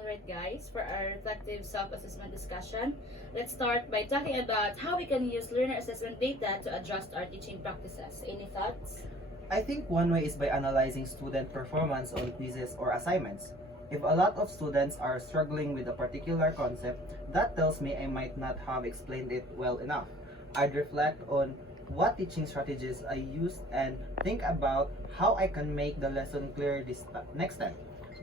Alright guys, for our reflective self-assessment discussion, let's start by talking about how we can use learner assessment data to adjust our teaching practices. Any thoughts? I think one way is by analyzing student performance on quizzes or assignments. If a lot of students are struggling with a particular concept, that tells me I might not have explained it well enough. I'd reflect on what teaching strategies I used and think about how I can make the lesson clearer next time.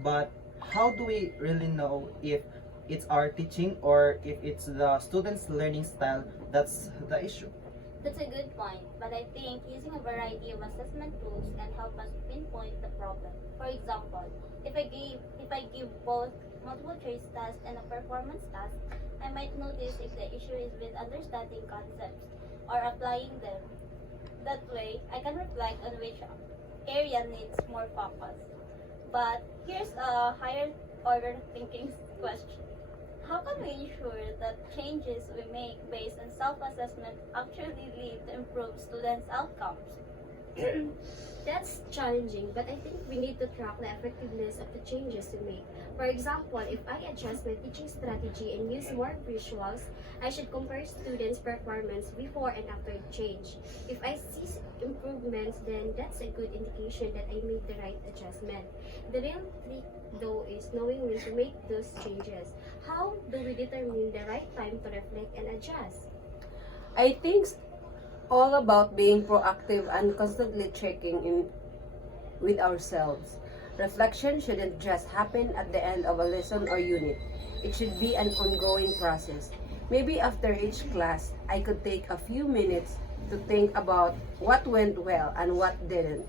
But how do we really know if it's our teaching or if it's the student's learning style that's the issue? That's a good point, but I think using a variety of assessment tools can help us pinpoint the problem. For example, if I give both multiple choice tasks and a performance task, I might notice if the issue is with understanding concepts or applying them. That way, I can reflect on which area needs more focus. But here's a higher order thinking question. How can we ensure that changes we make based on self-assessment actually lead to improved students' outcomes? That's challenging, but I think we need to track the effectiveness of the changes we make. For example, if I adjust my teaching strategy and use more visuals, I should compare students' performance before and after change. If I see improvements, then that's a good indication that I made the right adjustment. The real trick, though, is knowing when to make those changes. How do we determine the right time to reflect and adjust? I think it's all about being proactive and constantly checking in with ourselves. Reflection shouldn't just happen at the end of a lesson or unit. It should be an ongoing process. Maybe after each class, I could take a few minutes to think about what went well and what didn't.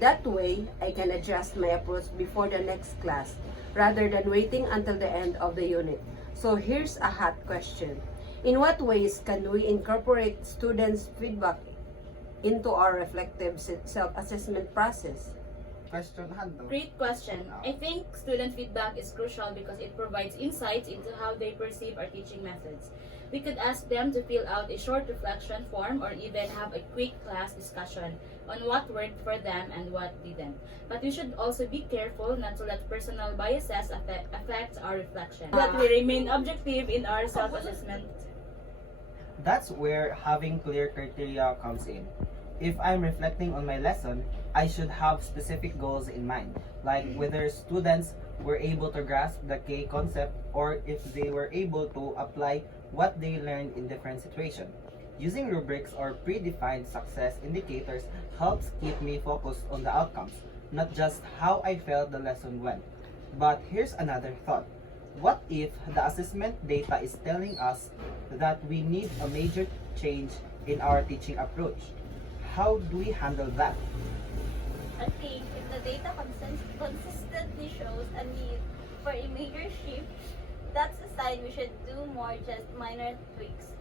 That way, I can adjust my approach before the next class rather than waiting until the end of the unit. So here's a hot question. In what ways can we incorporate students' feedback into our reflective self-assessment process? Question hand. Great question. I think student feedback is crucial because it provides insights into how they perceive our teaching methods. We could ask them to fill out a short reflection form or even have a quick class discussion on what worked for them and what didn't. But we should also be careful not to let personal biases affect our reflection. That we remain objective in our self-assessment. That's where having clear criteria comes in. If I'm reflecting on my lesson, I should have specific goals in mind, like whether students were able to grasp the K concept or if they were able to apply what they learned in different situations. Using rubrics or predefined success indicators helps keep me focused on the outcomes, not just how I felt the lesson went. But here's another thought. What if the assessment data is telling us that we need a major change in our teaching approach? How do we handle that? I think if the data consistently shows a need for a major shift, that's a sign we should do more just minor tweaks.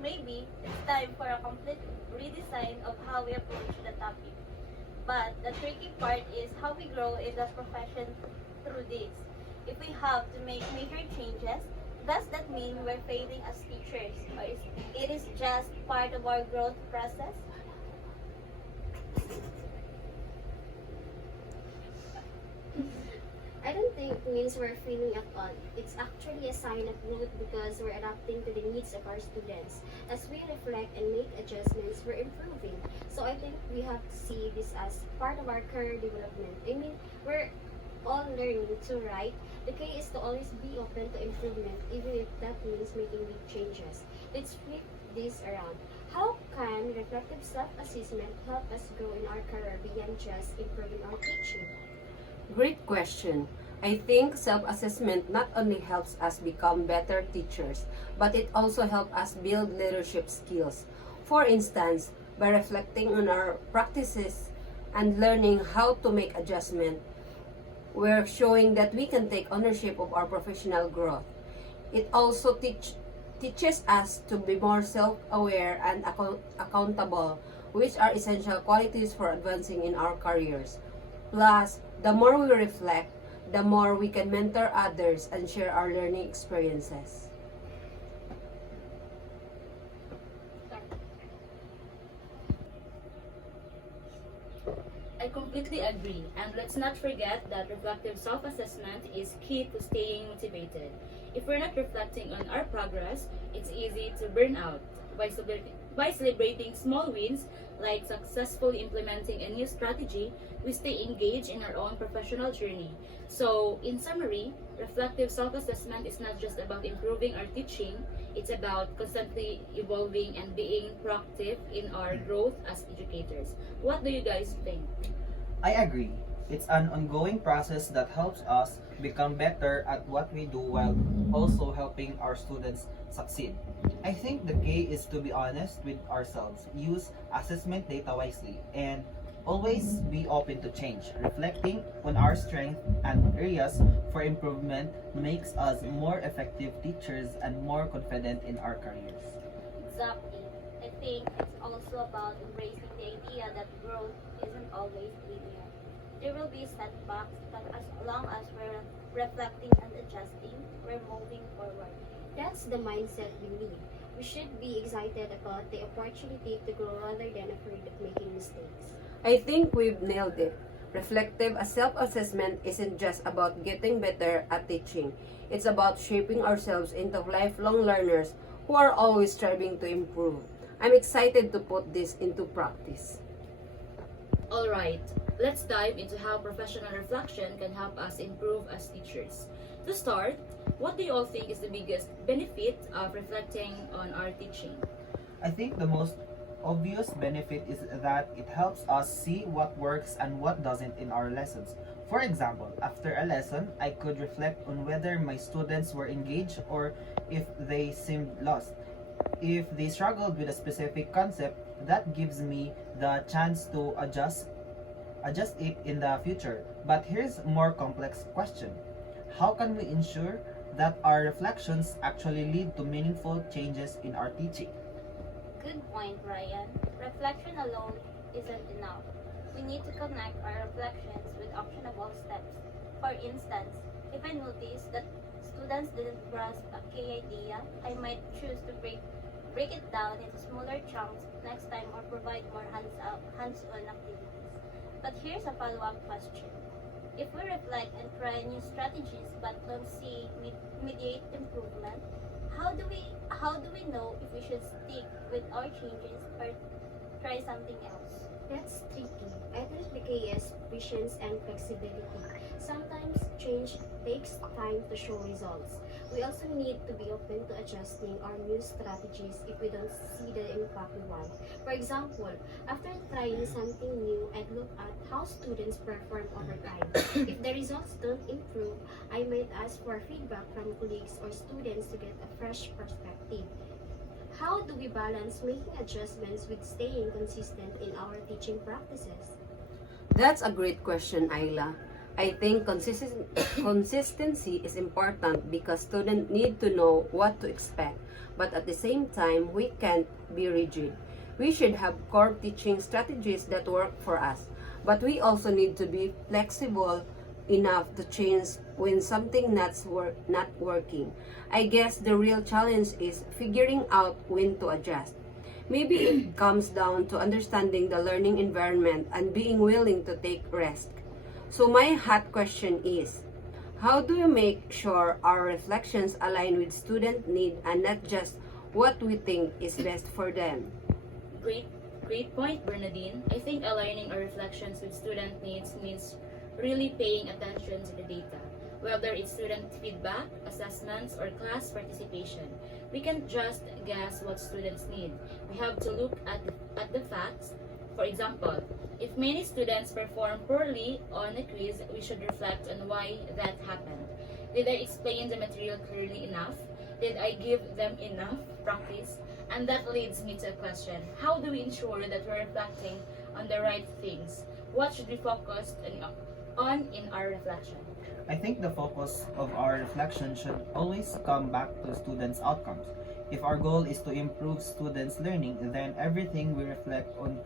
Maybe it's time for a complete redesign of how we approach the topic. But the tricky part is how we grow in the profession through this. If we have to make major changes, does that mean we're failing as teachers, or is it is just part of our growth process? I don't think it means we're failing at all. It's actually a sign of growth because we're adapting to the needs of our students. As we reflect and make adjustments, we're improving. So I think we have to see this as part of our career development. I mean, we're all learning to write. The key is to always be open to improvement, even if that means making big changes. Let's flip this around. How can reflective self-assessment help us grow in our career beyond just improving our teaching? Great question. I think self-assessment not only helps us become better teachers, but it also helps us build leadership skills. For instance, by reflecting on our practices and learning how to make adjustments, we're showing that we can take ownership of our professional growth. It also teaches us to be more self-aware and accountable, which are essential qualities for advancing in our careers. Plus, the more we reflect, the more we can mentor others and share our learning experiences. I completely completely agree. And let's not forget that reflective self-assessment is key to staying motivated. If we're not reflecting on our progress, it's easy to burn out. By celebrating small wins, like successfully implementing a new strategy, we stay engaged in our own professional journey. So, in summary, reflective self-assessment is not just about improving our teaching, it's about constantly evolving and being proactive in our growth as educators. What do you guys think? I agree. It's an ongoing process that helps us become better at what we do while also helping our students succeed. I think the key is to be honest with ourselves, use assessment data wisely, and always be open to change. Reflecting on our strengths and areas for improvement makes us more effective teachers and more confident in our careers. Exactly. I think it's also about embracing the idea that growth isn't always linear. There will be setbacks, but as long as we're reflecting and adjusting, we're moving forward. That's the mindset we need. We should be excited about the opportunity to grow rather than afraid of making mistakes. I think we've nailed it. Reflective self-assessment isn't just about getting better at teaching. It's about shaping ourselves into lifelong learners who are always striving to improve. I'm excited to put this into practice. Alright, let's dive into how professional reflection can help us improve as teachers. To start, what do you all think is the biggest benefit of reflecting on our teaching? I think the most obvious benefit is that it helps us see what works and what doesn't in our lessons. For example, after a lesson, I could reflect on whether my students were engaged or if they seemed lost. If they struggled with a specific concept, that gives me the chance to adjust it in the future. But here's a more complex question. How can we ensure that our reflections actually lead to meaningful changes in our teaching? Good point, Ryan. Reflection alone isn't enough. We need to connect our reflections with actionable steps. For instance, if I notice that students didn't grasp a key idea, I might choose to break it down into smaller chunks next time or provide more hands-on activities. But here's a follow-up question. If we reflect and try new strategies but don't see immediate improvement, how do we know if we should stick with our changes or try something else? That's tricky. I think the key is patience and flexibility. Sometimes change takes time to show results. We also need to be open to adjusting our new strategies if we don't see the impact we want. For example, after trying something new, I'd look at how students perform over time. If the results don't improve, I might ask for feedback from colleagues or students to get a fresh perspective. How do we balance making adjustments with staying consistent in our teaching practices? That's a great question, Ayla. I think consistency is important because students need to know what to expect, but at the same time, we can't be rigid. We should have core teaching strategies that work for us, but we also need to be flexible enough to change when something not working. I guess the real challenge is figuring out when to adjust. Maybe it comes down to understanding the learning environment and being willing to take risks. So my hot question is, how do we make sure our reflections align with student need and not just what we think is best for them? Great point, Bernadine. I think aligning our reflections with student needs means really paying attention to the data, whether it's student feedback, assessments, or class participation. We can't just guess what students need. We have to look at the facts. For example, if many students perform poorly on a quiz, we should reflect on why that happened. Did I explain the material clearly enough? Did I give them enough practice? And that leads me to a question. How do we ensure that we're reflecting on the right things? What should we focus on in our reflection? I think the focus of our reflection should always come back to students' outcomes. If our goal is to improve students' learning, then everything we reflect on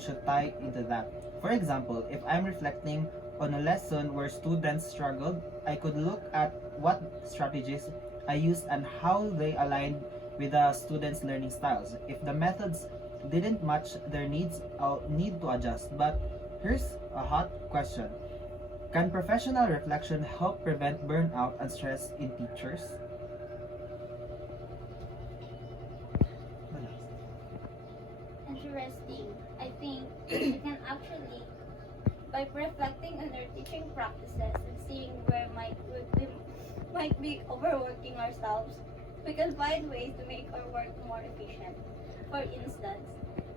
should tie into that. For example, if I'm reflecting on a lesson where students struggled, I could look at what strategies I used and how they aligned with the students' learning styles. If the methods didn't match their needs, I'll need to adjust. But Here's a hot question. Can professional reflection help prevent burnout and stress in teachers? Interesting. I think we can actually, by reflecting on our teaching practices and seeing where we might be overworking ourselves, we can find ways to make our work more efficient. For instance,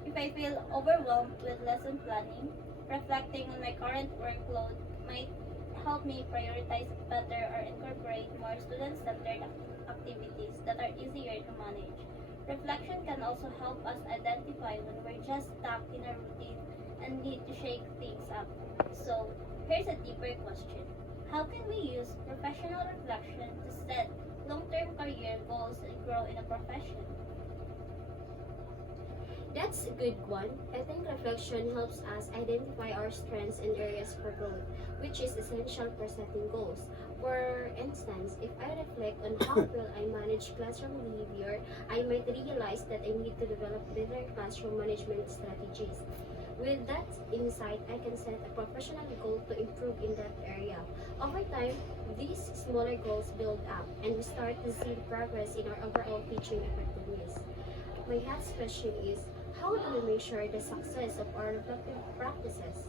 if I feel overwhelmed with lesson planning, reflecting on my current workload might help me prioritize better or incorporate more student-centered activities that are easier to manage. Reflection can also help us identify when we're just stuck in a routine and need to shake things up. So, here's a deeper question. How can we use professional reflection to set long-term career goals and grow in a profession? That's a good one. I think reflection helps us identify our strengths and areas for growth, which is essential for setting goals. For instance, if I reflect on how well I manage classroom behavior, I might realize that I need to develop better classroom management strategies. With that insight, I can set a professional goal to improve in that area. Over time, these smaller goals build up, and we start to see progress in our overall teaching effectiveness. My next question is, how do we measure the success of our reflective practices?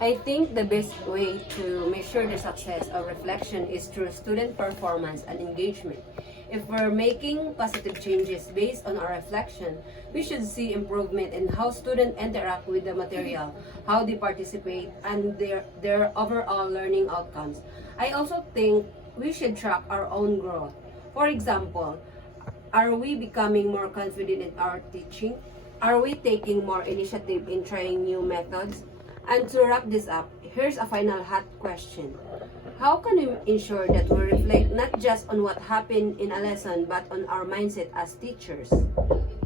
I think the best way to measure the success of reflection is through student performance and engagement. If we're making positive changes based on our reflection, we should see improvement in how students interact with the material, how they participate, and their overall learning outcomes. I also think we should track our own growth. For example, are we becoming more confident in our teaching? Are we taking more initiative in trying new methods? And to wrap this up, here's a final hot question. How can we ensure that we reflect not just on what happened in a lesson but on our mindset as teachers?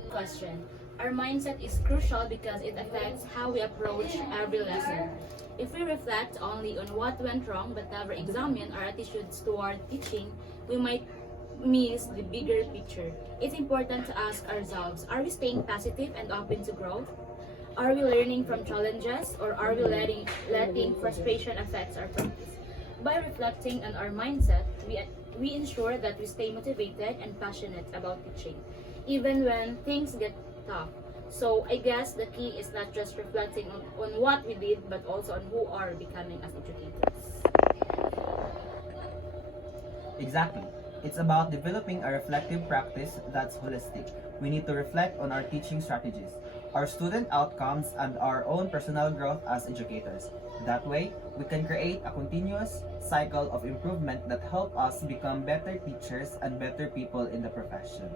Question. Our mindset is crucial because it affects how we approach every lesson. If we reflect only on what went wrong but never examine our attitudes toward teaching, we might miss the bigger picture. It's important to ask ourselves, are we staying positive and open to growth? Are we learning from challenges, or are we letting frustration affect our practice? By reflecting on our mindset, we ensure that we stay motivated and passionate about teaching, even when things get tough. So I guess the key is not just reflecting on what we did, but also on who are becoming as educators. Exactly. It's about developing a reflective practice that's holistic. We need to reflect on our teaching strategies, our student outcomes, and our own personal growth as educators. That way, we can create a continuous cycle of improvement that help us become better teachers and better people in the profession.